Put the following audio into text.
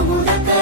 Amurakar.